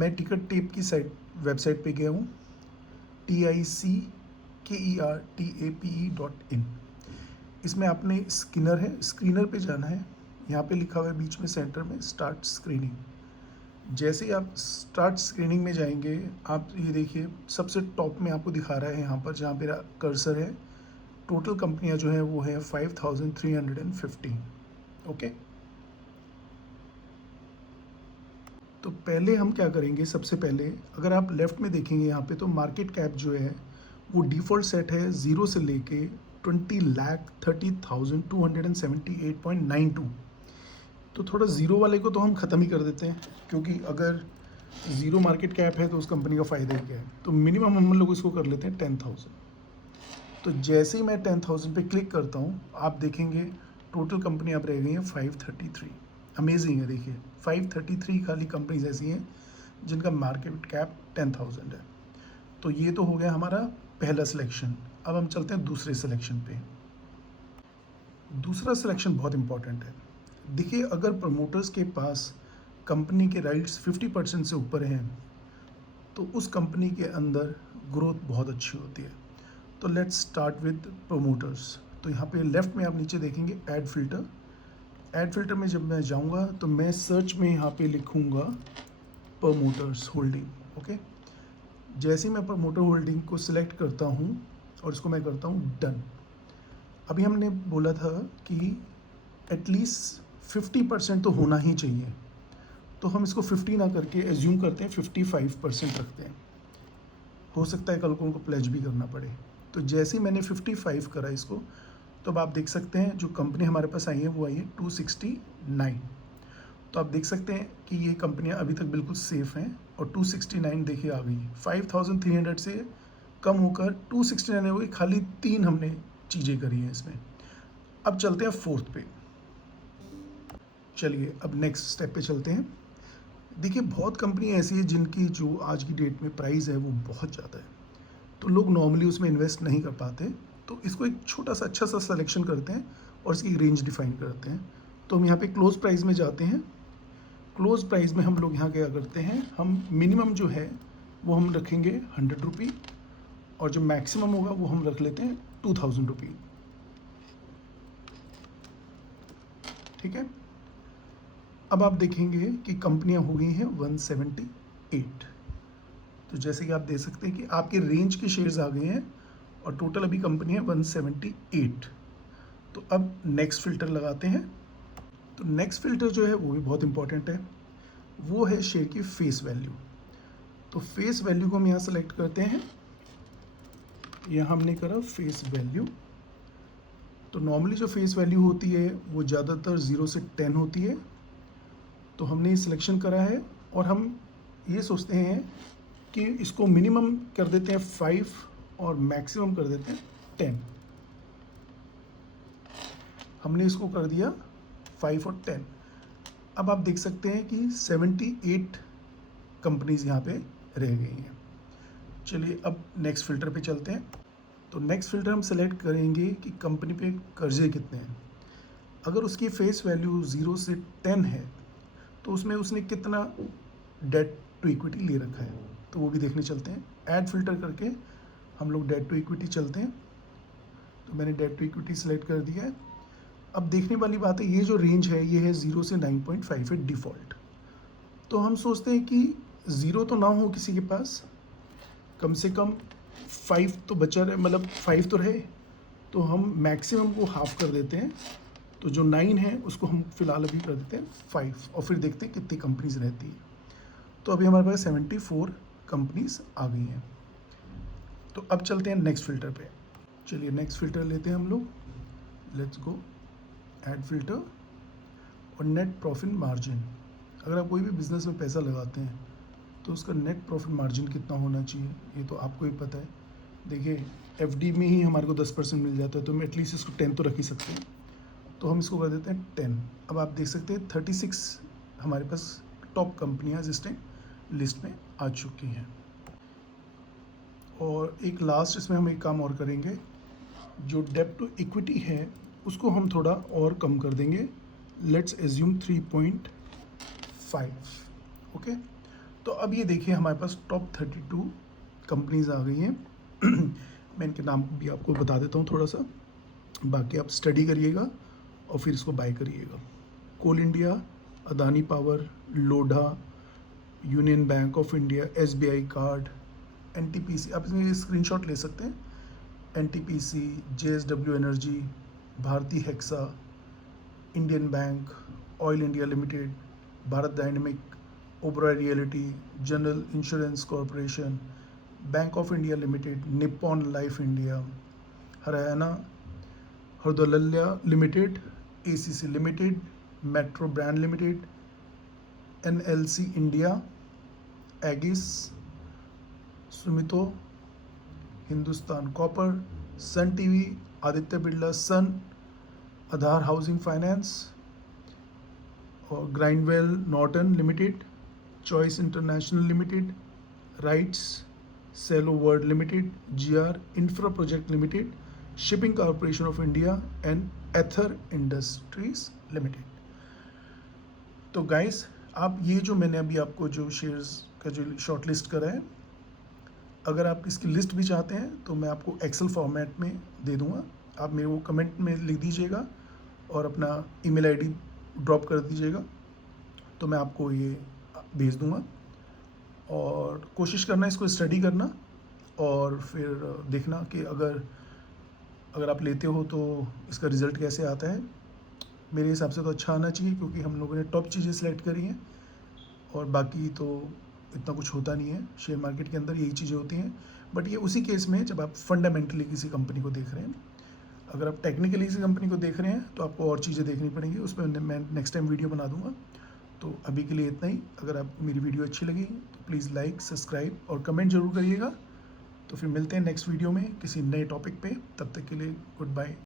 मैं ticker tape की website पे गया हूँ, TICKERTAPE.in। इसमें आपने स्क्रीनर पे जाना है। यहाँ पे लिखा हुआ है बीच में सेंटर में स्टार्ट स्क्रीनिंग। जैसे ही आप स्टार्ट स्क्रीनिंग में जाएंगे, आप ये देखिए सबसे टॉप में आपको दिखा रहा है, यहाँ पर जहाँ मेरा कर्सर है, टोटल कंपनियाँ जो है वो है 5315। ओके, तो पहले हम क्या करेंगे, सबसे पहले अगर आप लेफ्ट में देखेंगे यहाँ पे, तो मार्केट कैप जो है वो डिफ़ॉल्ट सेट है 0 से लेके 20,30,278.92। तो थोड़ा ज़ीरो वाले को तो हम ख़त्म ही कर देते हैं, क्योंकि अगर ज़ीरो मार्केट कैप है तो उस कंपनी का फ़ायदा ही क्या है। तो मिनिमम हम लोग इसको कर लेते हैं 10,000। तो जैसे ही मैं 10,000 पे क्लिक करता हूँ, आप देखेंगे टोटल कंपनी अब रह गई है 533। अमेजिंग है, देखिए 533 खाली कंपनीज ऐसी हैं जिनका मार्केट कैप 10,000 है। तो ये तो हो गया हमारा पहला सिलेक्शन। अब हम चलते हैं दूसरे सिलेक्शन पे। दूसरा सिलेक्शन बहुत इंपॉर्टेंट है। देखिए, अगर प्रमोटर्स के पास कंपनी के राइट्स 50% से ऊपर हैं तो उस कंपनी के अंदर ग्रोथ बहुत अच्छी होती है। तो लेट्स स्टार्ट विद प्रमोटर्स। तो यहाँ पे लेफ्ट में आप नीचे देखेंगे ऐड फिल्टर। ऐड फिल्टर में जब मैं जाऊँगा तो मैं सर्च में यहाँ पे लिखूँगा प्रमोटर्स होल्डिंग। ओके, जैसे ही मैं प्रमोटर होल्डिंग को सिलेक्ट करता हूँ और इसको मैं करता हूँ डन। अभी हमने बोला था कि एटलीस्ट 50% तो होना ही चाहिए, तो हम इसको 50 ना करके एज्यूम करते हैं 55% रखते हैं। हो सकता है कल को उनको प्लेज भी करना पड़े। तो जैसे ही मैंने 55 करा इसको, तो अब आप देख सकते हैं जो कंपनी हमारे पास आई है वो आई है 269। तो आप देख सकते हैं कि ये कंपनियां अभी तक बिल्कुल सेफ़ हैं और 269 देखिए आ गई। 5300 से कम होकर 269 हो गई। खाली 3 हमने चीज़ें करी हैं इसमें। अब चलते हैं फोर्थ पे। चलिए अब नेक्स्ट स्टेप पे चलते हैं। देखिए, बहुत कंपनी ऐसी है जिनकी जो आज की डेट में प्राइस है वो बहुत ज़्यादा है, तो लोग नॉर्मली उसमें इन्वेस्ट नहीं कर पाते। तो इसको एक छोटा सा अच्छा सा सिलेक्शन करते हैं और इसकी रेंज डिफाइन करते हैं। तो हम यहाँ पे क्लोज प्राइस में जाते हैं। क्लोज प्राइस में हम लोग यहाँ क्या करते हैं, हम मिनिमम जो है वो हम रखेंगे 100 रुपी और जो मैक्सिमम होगा वो हम रख लेते हैं 2000 रुपी। ठीक है, अब आप देखेंगे कि कंपनियां हो गई हैं 178। तो जैसे कि आप देख सकते हैं कि आपके रेंज के शेयर्स आ गए हैं और टोटल अभी कंपनी है 178। तो अब नेक्स्ट फिल्टर लगाते हैं। तो नेक्स्ट फिल्टर जो है वो भी बहुत इंपॉर्टेंट है, वो है शेयर की फेस वैल्यू। तो फेस वैल्यू को हम यहाँ सेलेक्ट करते हैं। यहाँ हमने करा फेस वैल्यू। तो नॉर्मली जो फेस वैल्यू होती है वो ज़्यादातर 0 से 10 होती है। तो हमने ये सिलेक्शन करा है और हम ये सोचते हैं कि इसको मिनिमम कर देते हैं 5 और मैक्सिमम कर देते हैं 10। हमने इसको कर दिया 5 और 10। अब आप देख सकते हैं कि 78 कंपनीज यहाँ पे रह गई हैं। चलिए अब नेक्स्ट फिल्टर पे चलते हैं। तो नेक्स्ट फिल्टर हम सेलेक्ट करेंगे कि कंपनी पे कर्जे कितने हैं। अगर उसकी फेस वैल्यू 0 से 10 है तो उसमें उसने कितना डेट टू इक्विटी ले रखा है, तो वो भी देखने चलते हैं। ऐड फिल्टर करके हम लोग डेट टू इक्विटी चलते हैं। तो मैंने डेट टू इक्विटी सेलेक्ट कर दिया है। अब देखने वाली बात है, ये जो रेंज है ये है 0 से 9.5 है डिफ़ॉल्ट। तो हम सोचते हैं कि 0 तो ना हो किसी के पास, कम से कम 5 तो बचा रहे, मतलब 5 तो रहे। तो हम मैक्सिमम को हाफ कर देते हैं। तो जो 9 है उसको हम फिलहाल अभी कर देते हैं 5 और फिर देखते हैं कितनी कंपनीज रहती है। तो अभी हमारे पास 74 कंपनीज आ गई हैं। तो अब चलते हैं नेक्स्ट फिल्टर पे। चलिए नेक्स्ट फिल्टर लेते हैं हम लोग। लेट्स गो ऐड फिल्टर और नेट प्रॉफिट मार्जिन। अगर आप कोई भी बिजनेस में पैसा लगाते हैं तो उसका नेट प्रॉफिट मार्जिन कितना होना चाहिए ये तो आपको ही पता है। देखिए, एफडी में ही हमारे को 10% मिल जाता है, तो हम एटलीस्ट इसको 10 तो रख ही सकते हैं। तो हम इसको कर देते हैं 10। अब आप देख सकते हैं 36 हमारे पास टॉप कंपनियां जिस टाइम लिस्ट में आ चुकी हैं। और एक लास्ट इसमें हम एक काम और करेंगे, जो डेब्ट टू इक्विटी है उसको हम थोड़ा और कम कर देंगे। Let's assume 3.5। ओके, तो अब ये देखिए हमारे पास टॉप 32 कंपनीज आ गई हैं। मैं इनके नाम भी आपको बता देता हूँ थोड़ा सा, बाकी आप स्टडी करिएगा और फिर इसको बाय करिएगा। Coal India, Adani power, Lodha, union bank of India, SBI card, NTPC, आप इसमें स्क्रीनशॉट ले सकते हैं। NTPC, JSW energy, Bharti hexa, Indian bank, oil India limited, Bharat dynamic, Oberoi realty, general insurance corporation, bank of India limited, Nippon life India, Haryana हरदोलल्ल्या limited, ACC limited, metro brand limited, NLC India, Aegis, सुमितो, Hindustan copper, sun TV, Aditya Birla sun, Aadhaar housing finance और Grindwell Norton limited, choice international limited, RITES, Cello world limited, GR infra project limited, shipping corporation of India and Ather industries limited. तो guys, आप ये जो मैंने अभी आपको जो शेयर्स का जो शॉर्ट लिस्ट करा है, अगर आप इसकी लिस्ट भी चाहते हैं तो मैं आपको एक्सेल फॉर्मेट में दे दूंगा। आप मेरे को कमेंट में लिख दीजिएगा और अपना ईमेल आईडी ड्रॉप कर दीजिएगा, तो मैं आपको ये भेज दूंगा। और कोशिश करना इसको स्टडी करना और फिर देखना कि अगर आप लेते हो तो इसका रिज़ल्ट कैसे आता है। मेरे हिसाब से तो अच्छा आना चाहिए, क्योंकि हम लोगों ने टॉप चीज़ें सेलेक्ट करी हैं और बाकी तो इतना कुछ होता नहीं है। शेयर मार्केट के अंदर यही चीज़ें होती हैं, बट ये उसी केस में है जब आप फंडामेंटली किसी कंपनी को देख रहे हैं। अगर आप टेक्निकली किसी कंपनी को देख रहे हैं तो आपको और चीज़ें देखनी पड़ेंगी, उस पर मैं नेक्स्ट टाइम वीडियो बना दूंगा। तो अभी के लिए इतना ही। अगर आपको मेरी वीडियो अच्छी लगी तो प्लीज़ लाइक, सब्सक्राइब और कमेंट जरूर करिएगा। तो फिर मिलते हैं नेक्स्ट वीडियो में किसी नए टॉपिक पे। तब तक के लिए गुड बाय।